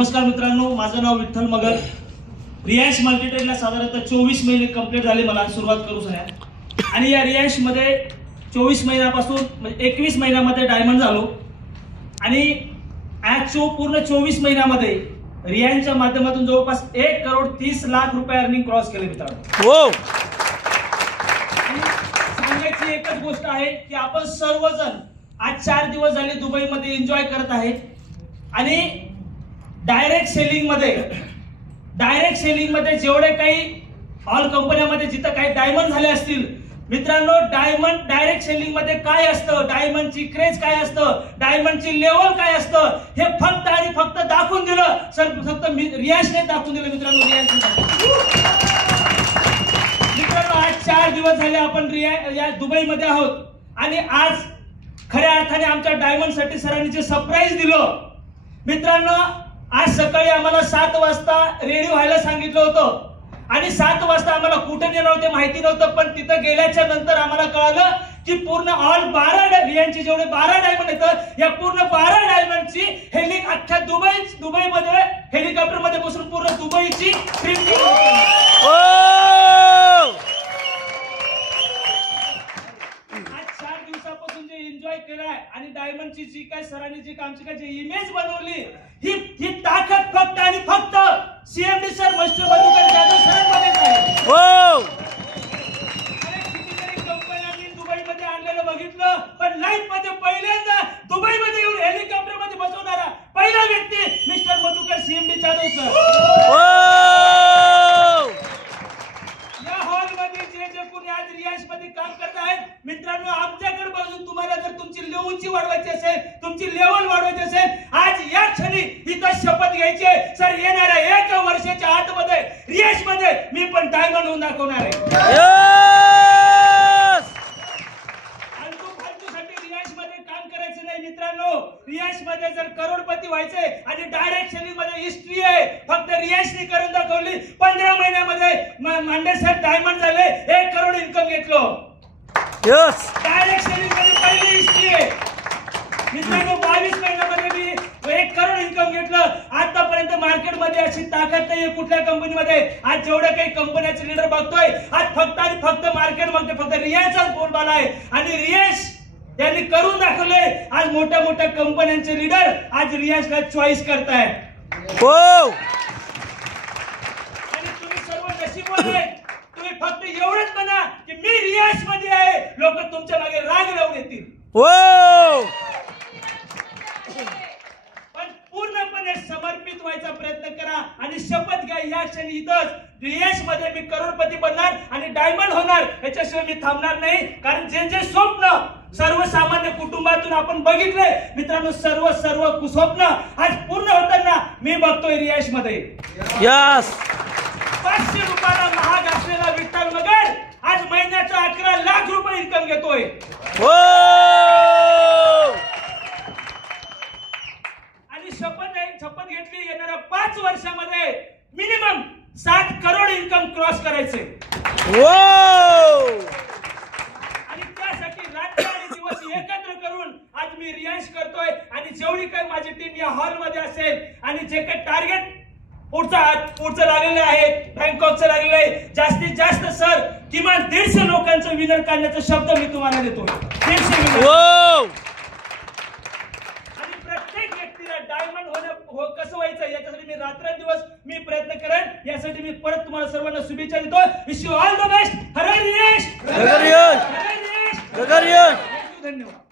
नमस्कार मित्रांनो, माझं नाव विठ्ठल मगर। रियांश मल्टीट्रेडला साधारणतः 24 महिने कंप्लीट झाले मला सुरुवात करू सगळ्या। आणि या रियांश मध्ये 24 महिन्यापासून म्हणजे 21 महिन्यामध्ये डायमंड झालो आणि आज पूर्ण 24 महिन्यामध्ये रियांशच्या माध्यमातून जवळपास 1,30,00,000 रुपये अर्निंग क्रॉस केले मित्रांनो। हो, सांगायची एकच गोष्ट आहे की आपण सर्वजण आज 4 दिवस झाले दुबईमध्ये एन्जॉय करत आहे आणि डायरेक्ट सेलिंग मध्ये जेवढे काही ऑल कंपन्यांमध्ये जिथं काही डायमंड झाले असतील मित्रांनो, डायमंड डायरेक्ट सेलिंग मध्ये काय असतं, डायमंडची क्रेज काय असतं, डायमंडची लेवल काय असतं हे फक्त आणि फक्त दाखवून दिलं सर, फक्त रियांशने दाखवून दिलं मित्रांनो। मित्रांनो आज 4 दिवस झाले आपण या दुबईमध्ये आहोत आणि आज खऱ्या अर्थाने आमच्या डायमंड साठी सरांनी जे सरप्राईज दिलं मित्रांनो, आज सकाळी आम्हाला 7 वाजता रेडी व्हायला सांगितलं होतं आणि 7 वाजता आम्हाला कुठे नेणार होते माहिती नव्हतं, पण तिथं गेल्याच्या नंतर आम्हाला कळालं की पूर्ण ऑल 12 रियांचे जेवढे 12 डायमंड येतात या पूर्ण 12 डायमंडची अख्ख्या दुबईमध्ये हेलिकॉप्टर मध्ये बसून पूर्ण दुबईची ट्रिप एन्जॉय केलाय आणि डायमंडची जी काय सरांनी जी आमची काय इमेज बनवली ही ताकद फक्त आणि फक्त CMD sir master Madhukar Jadhav सरांमध्येच आहे। हो, कितीतरी कंपन्यांनी दुबईमध्ये आणलेलं बघितलं, पण लाईफ मध्ये पहिल्यांदा दुबईमध्ये येऊन हेलिकॉप्टर मध्ये बसवणारा पहिला व्यक्ती mister Madhukar CMD Jadhav sir. या हॉल मध्ये जे कोणी आज रियांश मध्ये काम करत आहेत मित्रांनो, आमच्याकडे बघून तुम्हाला जर तुमची उंची वाढवायची असेल, तुमची लेवल वाढवायची असेल, आज या क्षणी इथं शपथ घ्यायची आहे सर, येणाऱ्या 1 वर्षाच्या आतमध्ये रियांश मध्ये मी पण डायमंड होऊन दाखवणार आहे। फालतूसाठी रियांश मध्ये काम करायचं नाही मित्रांनो। रियांश मध्ये जर करोडपती व्हायचे आणि डायरेक्ट सेलिंग मध्ये हिस्ट्री आहे, फक्त रियांशने करून दाखवली। 15 महिन्यामध्ये मांडे सर डायमंड झाले, 1 करोड इन्कम घेतलं। डायरेक्ट सेलिंग मध्ये पहिली हिस्ट्री आहे मित्रांनो। 22 महिन्यामध्ये मी 1 करोड इन्कम घेतलं। आतापर्यंत मार्केटमध्ये अशी ताकद नाहीये कुठल्या कंपनीमध्ये। आज जेवढे काही कंपन्याचे लीडर बघतोय, आज फक्त आणि फक्त मार्केट बघतोय, फक्त रियांशचाच बोलबाला आहे आणि रियांश यांनी करून दाखवले। आज मोठ्या मोठ्या कंपन्यांचे लीडर आज रियांशला चॉईस करताय। हो, आणि तुम्ही सर्व नशीबवान आहे, तुम्ही फक्त एवढंच म्हणा की मी रियांश मध्ये आहे, लोक तुमच्या मागे राग लावून येतील। हो, पण पूर्णपणे समर्पित व्हायचा प्रयत्न करा आणि शपथ घ्या या क्षणी इथंच रियांश मध्ये मी करोडपती बनणार आणि डायमंड होणार, याच्याशिवाय मी थांबणार नाही। कारण जे जे स्वप्न सर्वसामान्य कुटुंबातून आपण बघितले मित्रांनो, सर्व स्वप्न आज पूर्ण होताना मी बघतोय रियांश मध्ये। यस, 500 रुपयाला महाग असलेला विठ्ठल मगर आज महिन्याचा 11 लाख रुपये इन्कम घेतोय। हो, आणि शपथ घेतली येणाऱ्या 5 वर्षामध्ये मिनिमम 7 करोड इन्कम क्रॉस करायचे। हो, आणि त्यासाठी रात्र आणि दिवस एकत्र करून आज मी रियांश करतोय आणि जेवढी काही माझी टीम या हॉल मध्ये असेल आणि जे काही टार्गेट पुढचं लागलेलं आहे, बँकॉकचं लागलेलं आहे, जास्तीत जास्त सर किमान 150 लोकांचं विनर काढण्याचा शब्द मी तुम्हाला देतो। 150 विनर। आणि प्रत्येक व्यक्तीला डायमंड कसं व्हायचं याच्यासाठी मी रात्रंदिवस मी प्रयत्न करेन। यासाठी मी परत तुम्हाला सर्वांना शुभेच्छा देतो। Wish you all the best. हर हर रियांश, हर हर रियांश, हर हर रियांश। धन्यवाद।